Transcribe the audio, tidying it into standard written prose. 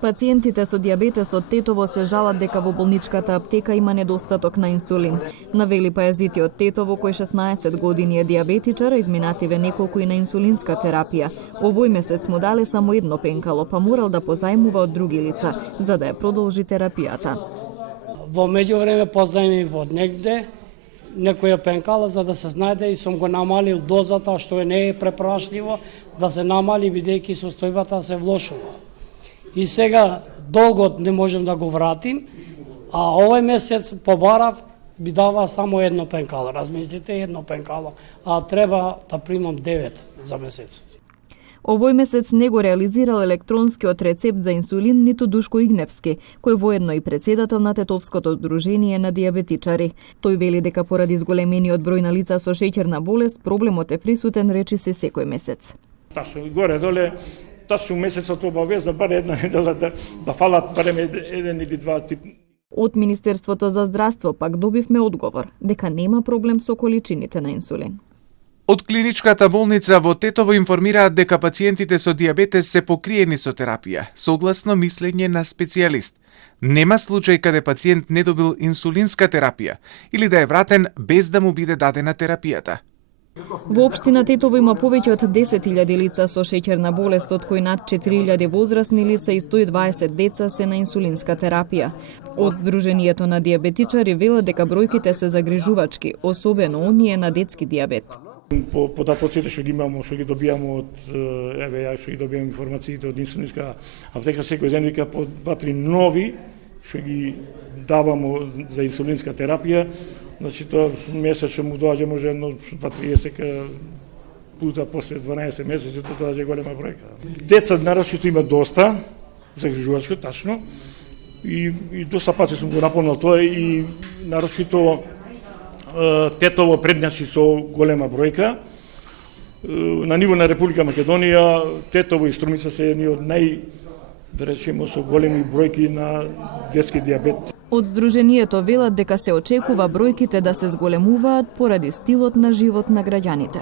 Пациентите со дијабетес од Тетово се жалат дека во болничката аптека има недостаток на инсулин. Навели Пајазити од Тетово, кој 16 години е дијабетичар, изминативе неколку и на инсулинска терапија. Овој месец му дале само едно пенкало, па морал да позајмува од други лица, за да ја продолжи терапијата. Во меѓувреме позајмив од негде некоја пенкала за да се знајде и сум го намалил дозата, што не е препрашливо, да се намали бидејќи состојбата се влошува. И сега долгот не можем да го вратим, а овој месец побарав би дава само едно пенкало. Размислите, едно пенкало, а треба да примам 9 за месец. Овој месец не го реализирал електронскиот рецепт за инсулин ниту Душко Игневски, кој воедно и председател на Тетовското здружение на дијабетичари. Тој вели дека поради зголемениот број на лица со шеќерна болест, проблемот е присутен речиси секој месец. Тасу горе-доле, тасу месецот обавезно бар една недела да фалат барем еден или два тип. Од Министерството за здравство пак добивме одговор дека нема проблем со количините на инсулин. Од клиничката болница во Тетово информираат дека пациентите со дијабетес се покриени со терапија, согласно мислење на специјалист. Нема случај каде пациент не добил инсулинска терапија или да е вратен без да му биде дадена терапијата. Во општина Тетово има повеќе од 10.000 лица со шеќерна болест, од кои над 4.000 возрастни лица и 120 деца се на инсулинска терапија. Од Сдруженијето на дијабетичари велат дека бројките се загрижувачки, особено оние на детски дијабет. По податоците што ги имамо, што ги добијаме од ја што ги добијам информациите од инсулинска аптека, секој ден вика по 2-3 нови што ги давамо за инсулинска терапија. Значи тоа месечно му доаѓа може едно 2-30 пута после 12 месеци, тоа е голема бројка. Деца нарочито има доста, загрижувачко, тачно, и доста пати сум го напомнал тоа и нарочито Тетово преднячи со голема бројка. На ниво на Република Македонија, Тетово и Струмица се едни од да речеме со големи бројки на детски дијабет. Од Сдруженијето велат дека се очекува бројките да се зголемуваат поради стилот на живот на граѓаните.